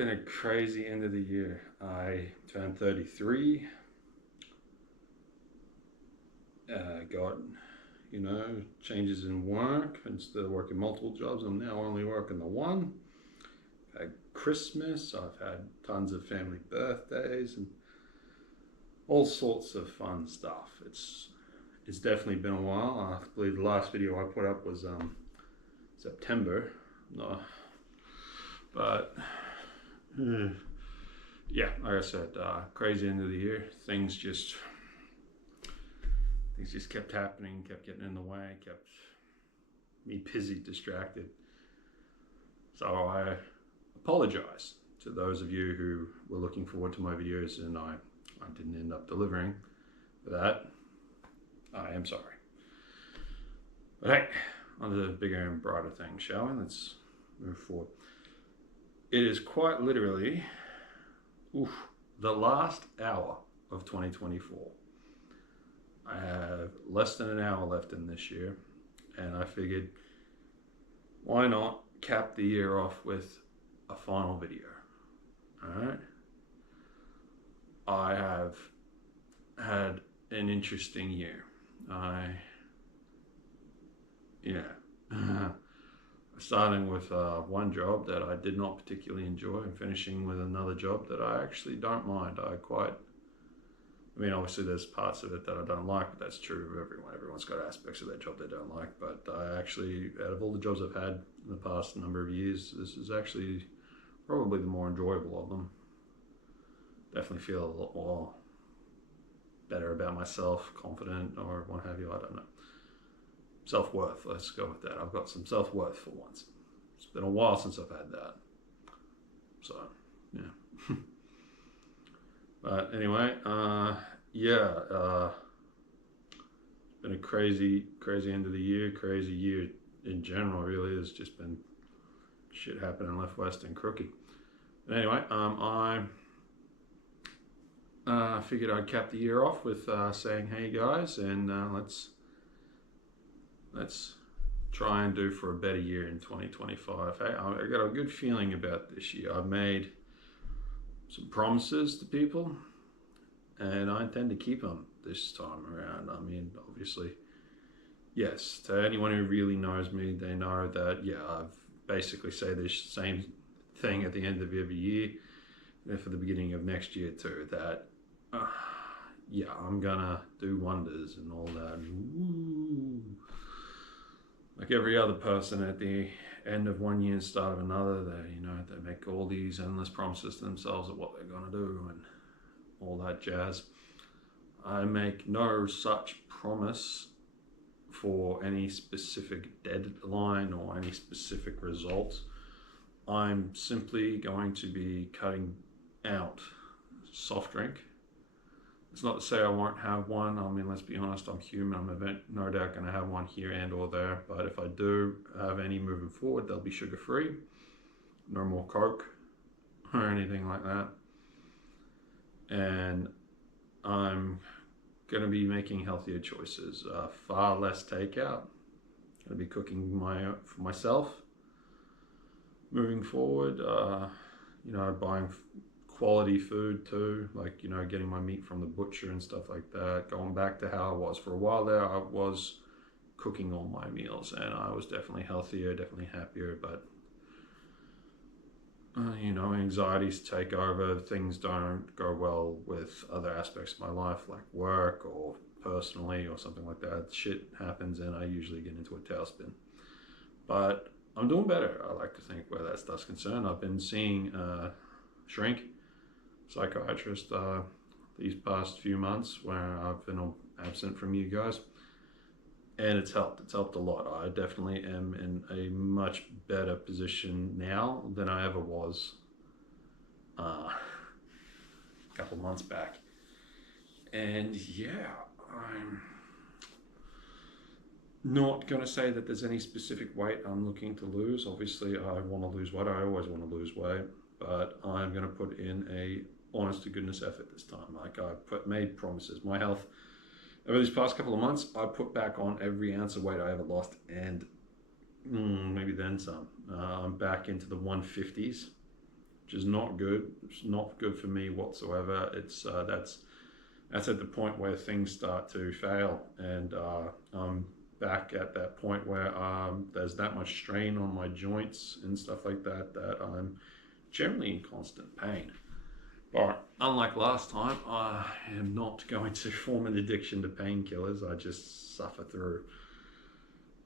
been a crazy end of the year. I turned 33, got, changes in work. Instead of working multiple jobs, I'm now only working the one. I've had Christmas, I've had tons of family birthdays, and all sorts of fun stuff. It's definitely been a while. I believe the last video I put up was September. No, but yeah, like I said, crazy end of the year. Things just kept happening, kept getting in the way, kept me busy, distracted. So I apologize to those of you who were looking forward to my videos and I didn't end up delivering. For that, I am sorry. But hey, on to the bigger and brighter things, shall we? Let's move forward. It is quite literally the last hour of 2024. I have less than an hour left in this year, and I figured, why not cap the year off with a final video? Alright? I have had an interesting year. Starting with one job that I did not particularly enjoy and finishing with another job that I actually don't mind. Obviously there's parts of it that I don't like, but that's true of everyone. Everyone's got aspects of their job they don't like, but I actually, out of all the jobs I've had in the past number of years, this is actually probably the more enjoyable of them. Definitely feel a lot more better about myself, confident, or what have you, I don't know. Self-worth, let's go with that. I've got some self-worth for once. It's been a while since I've had that. So, yeah. But anyway, it's been a crazy end of the year, crazy year in general, really. There's just been shit happening left, west, and crooked. But anyway, I figured I'd cap the year off with saying, hey guys, and let's try and do for a better year in 2025. Hey, I got a good feeling about this year. I've made some promises to people, and I intend to keep them this time around. Obviously, yes, to anyone who really knows me, they know that, I've basically say this same thing at the end of every year, and for the beginning of next year too, that, I'm gonna do wonders and all that. Woo. Like every other person at the end of one year and start of another, they make all these endless promises to themselves of what they're going to do and all that jazz. I make no such promise for any specific deadline or any specific results. I'm simply going to be cutting out soft drink. It's not to say I won't have one. Let's be honest, I'm human. I'm no doubt going to have one here and or there. But if I do have any moving forward, they'll be sugar-free. No more Coke or anything like that. And I'm going to be making healthier choices. Far less takeout. Going to be cooking for myself. Moving forward, buying quality food too, like getting my meat from the butcher and stuff like that. Going back to how I was for a while there, I was cooking all my meals and I was definitely healthier, definitely happier, but anxieties take over. Things don't go well with other aspects of my life, like work or personally or something like that. Shit happens and I usually get into a tailspin, but I'm doing better, I like to think, where that stuff's concerned. I've been seeing shrink psychiatrist these past few months where I've been absent from you guys, and it's helped a lot. I definitely am in a much better position now than I ever was a couple months back. And I'm not going to say that there's any specific weight I'm looking to lose. Obviously I want to lose weight, I always want to lose weight, but I'm going to put in a honest to goodness effort this time. Like made promises. My health over these past couple of months, I put back on every ounce of weight I ever lost, and maybe then some. I'm back into the 150s, which is not good. It's not good for me whatsoever. It's that's at the point where things start to fail, and I'm back at that point where there's that much strain on my joints and stuff like that that I'm generally in constant pain. But unlike last time, I am not going to form an addiction to painkillers. I just suffer through.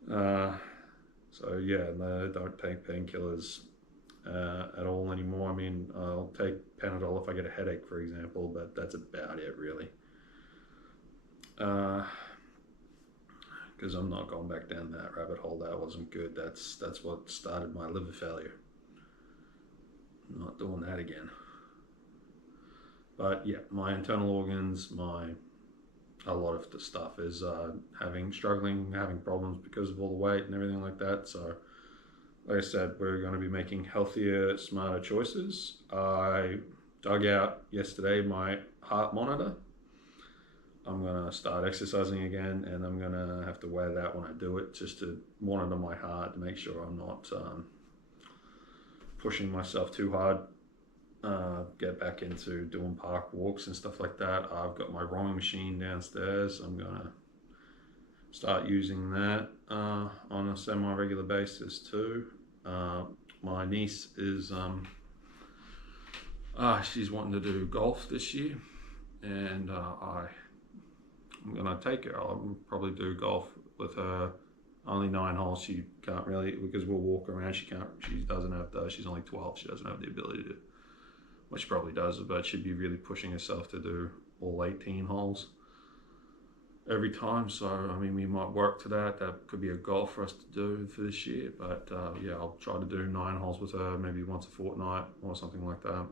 So yeah, no, I don't take painkillers at all anymore. I mean, I'll take Panadol if I get a headache, for example, but that's about it, really. Because I'm not going back down that rabbit hole. That wasn't good. That's what started my liver failure. I'm not doing that again. But yeah, my internal organs, a lot of the stuff is having problems because of all the weight and everything like that. So, like I said, we're going to be making healthier, smarter choices. I dug out yesterday my heart monitor. I'm going to start exercising again, and I'm going to have to wear that when I do it, just to monitor my heart, to make sure I'm not pushing myself too hard. Get back into doing park walks and stuff like that. I've got my rowing machine downstairs. I'm going to start using that on a semi-regular basis too. My niece is she's wanting to do golf this year, and I'm gonna take her. I'll probably do golf with her. Only 9 holes. She can't really, because we'll walk around. She doesn't have she's only 12. She doesn't have the ability to, well, she probably does, but she'd be really pushing herself to do all 18 holes every time. So, I mean, we might work to that. That could be a goal for us to do for this year. But yeah, I'll try to do 9 holes with her, maybe once a fortnight or something like that.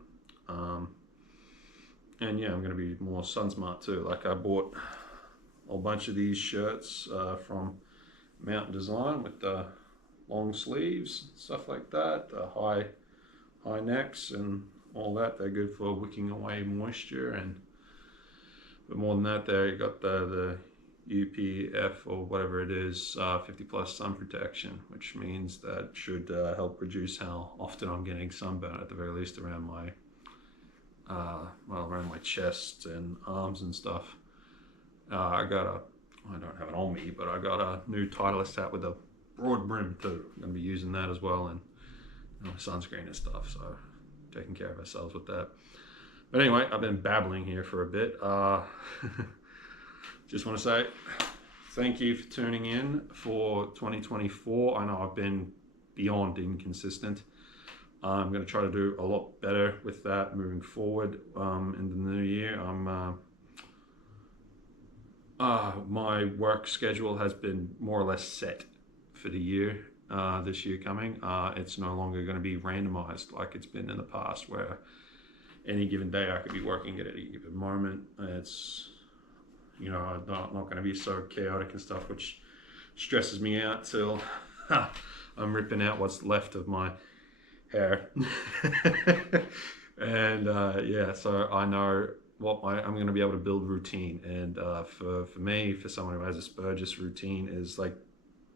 And yeah, I'm going to be more sun smart too. Like, I bought a whole bunch of these shirts from Mountain Design with the long sleeves, stuff like that, the high necks and all that. They're good for wicking away moisture, and but more than that, there you got the UPF or whatever it is, 50 plus sun protection, which means that should help reduce how often I'm getting sunburn, at the very least around my around my chest and arms and stuff. I don't have it on me, but I got a new Titleist hat with a broad brim too. I'm going to be using that as well, and sunscreen and stuff, so taking care of ourselves with that. But anyway, I've been babbling here for a bit. Just want to say thank you for tuning in for 2024. I know I've been beyond inconsistent. I'm going to try to do a lot better with that moving forward in the new year. My work schedule has been more or less set for the year, this year coming. It's no longer going to be randomized like it's been in the past, where any given day I could be working at any given moment. It's, not going to be so chaotic and stuff, which stresses me out till I'm ripping out what's left of my hair. And yeah, so I know I'm going to be able to build routine, and for me, for someone who has Asperger's, routine is like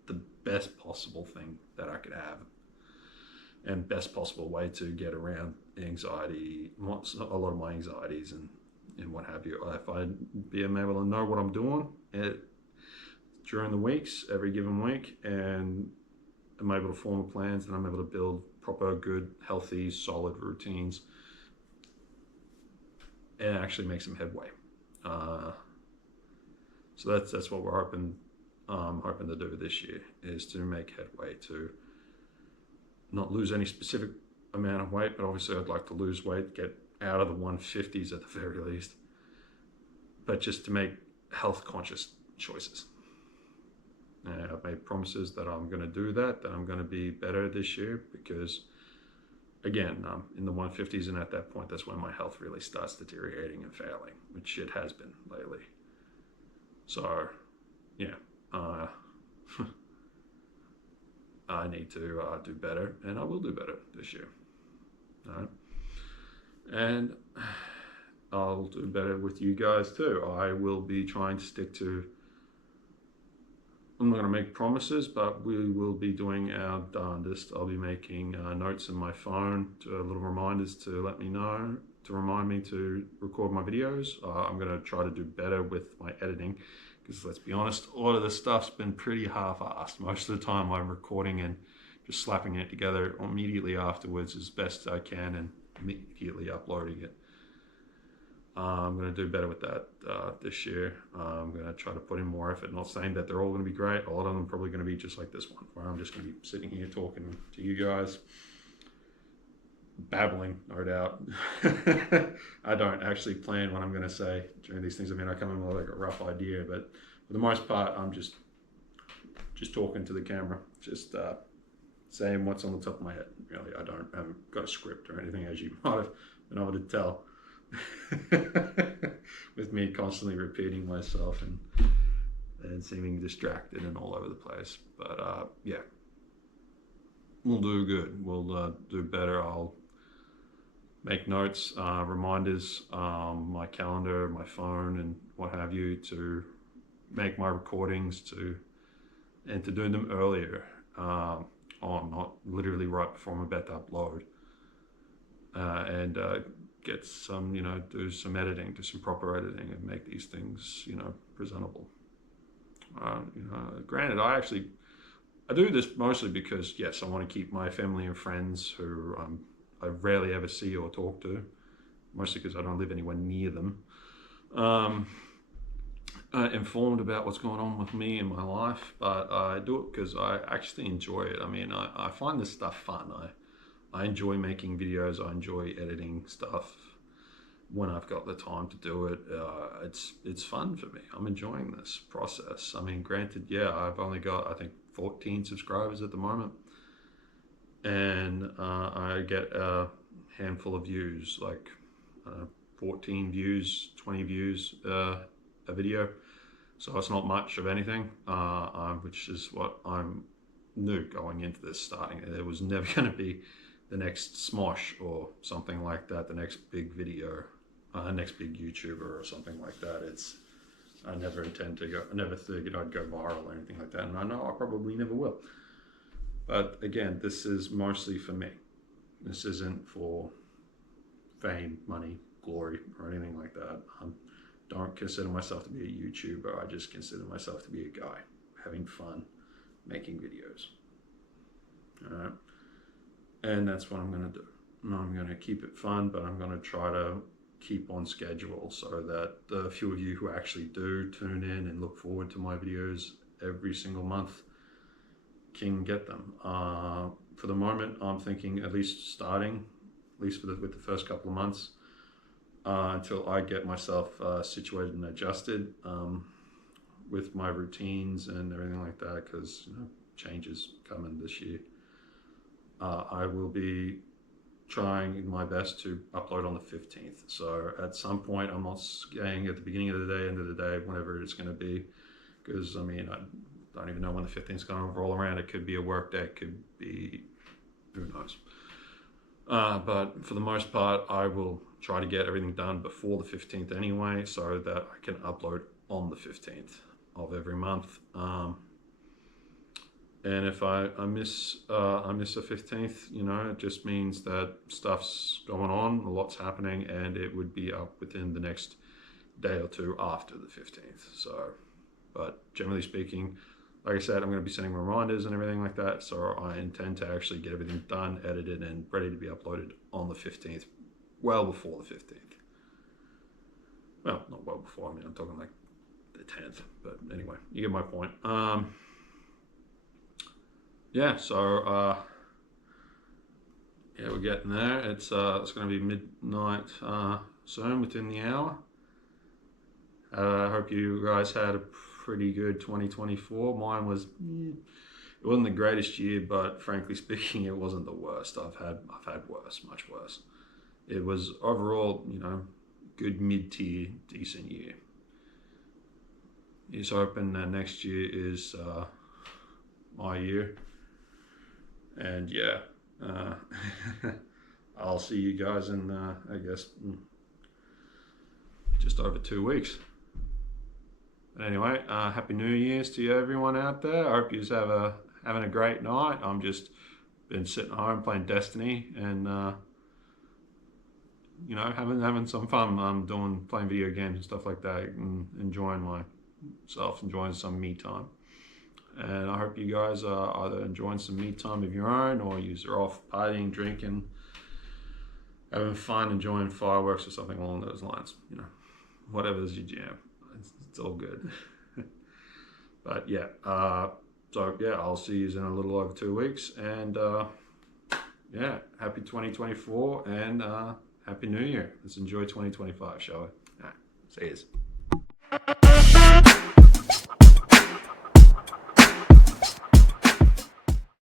the best possible thing that I could have, and best possible way to get around anxiety, a lot of my anxieties and what have you. If I'm able to know what I'm doing during the weeks, every given week, and I'm able to form plans, and I'm able to build proper, good, healthy, solid routines, and actually make some headway. So that's what we're hoping to do this year, is to make headway, to not lose any specific amount of weight, but obviously I'd like to lose weight, get out of the 150s at the very least, but just to make health conscious choices. And I've made promises that I'm going to do that I'm going to be better this year, because again, in the 150s, and at that point, that's when my health really starts deteriorating and failing, which it has been lately. So, yeah, I need to do better, and I will do better this year. All right? And I'll do better with you guys too. I will be trying to stick to I'm not going to make promises, but we will be doing our darndest. I'll be making notes in my phone, little reminders to let me know, to remind me to record my videos. I'm going to try to do better with my editing, because let's be honest, a lot of this stuff's been pretty half-assed. Most of the time I'm recording and just slapping it together immediately afterwards as best I can and immediately uploading it. I'm going to do better with that this year. I'm going to try to put in more effort. Not saying that they're all going to be great. A lot of them are probably going to be just like this one, where I'm just going to be sitting here talking to you guys, babbling, no doubt. I don't actually plan what I'm going to say during these things. I mean, I come in with like a rough idea, but for the most part, I'm just talking to the camera, just saying what's on the top of my head. Really, I haven't got a script or anything, as you might have been able to tell. With me constantly repeating myself and seeming distracted and all over the place. But yeah, we'll do good. We'll do better. I'll make notes, reminders, my calendar, my phone, and what have you, to make my recordings and to do them earlier on, not literally right before I'm about to upload, and get some, do some editing, do some proper editing, and make these things, presentable. Granted, I do this mostly because, yes, I want to keep my family and friends who I rarely ever see or talk to, mostly because I don't live anywhere near them, informed about what's going on with me in my life. But I do it because I actually enjoy it. I mean, I find this stuff fun. I enjoy making videos. I enjoy editing stuff when I've got the time to do it. It's fun for me. I'm enjoying this process. I mean, granted, yeah, I've only got, I think, 14 subscribers at the moment, and I get a handful of views, like 14 views, 20 views a video. So it's not much of anything, which is what I'm new going into this, starting. It was never going to be the next Smosh or something like that, the next big video, next big YouTuber or something like that. I never intend to go, I never figured I'd go viral or anything like that, and I know I probably never will. But again, this is mostly for me. This isn't for fame, money, glory, or anything like that. I don't consider myself to be a YouTuber. I just consider myself to be a guy having fun making videos. All right. And that's what I'm going to do. And I'm going to keep it fun, but I'm going to try to keep on schedule so that the few of you who actually do tune in and look forward to my videos every single month can get them. For the moment, I'm thinking at least starting, with the first couple of months, until I get myself situated and adjusted with my routines and everything like that, because changes coming this year. I will be trying my best to upload on the 15th. So at some point, I'm not saying at the beginning of the day, end of the day, whenever it's going to be, because I mean, I don't even know when the 15th is going to roll around. It could be a work day, it could be, who knows. But for the most part, I will try to get everything done before the 15th anyway, so that I can upload on the 15th of every month. And if I miss a 15th, it just means that stuff's going on, a lot's happening, and it would be up within the next day or two after the 15th. So, but generally speaking, like I said, I'm going to be sending reminders and everything like that. So I intend to actually get everything done, edited, and ready to be uploaded on the 15th, well before the 15th. Well, not well before, I mean, I'm talking like the 10th, but anyway, you get my point. Yeah, so yeah, we're getting there. It's going to be midnight soon, within the hour. I hope you guys had a pretty good 2024. Mine was, it wasn't the greatest year, but frankly speaking, it wasn't the worst. I've had worse, much worse. It was overall, good mid-tier, decent year. Here's hoping next year is my year. And yeah, I'll see you guys in, I guess, just over 2 weeks. But anyway, Happy New Year's to you, everyone out there. I hope you having a great night. I'm just been sitting at home playing Destiny and having some fun. Playing video games and stuff like that, and enjoying myself, enjoying some me time. And I hope you guys are either enjoying some me time of your own, or you're off partying, drinking, having fun, enjoying fireworks or something along those lines. Whatever's your jam, it's all good. But yeah, I'll see you in a little over 2 weeks, and happy 2024 and Happy New Year. Let's enjoy 2025, shall we? All right, see you.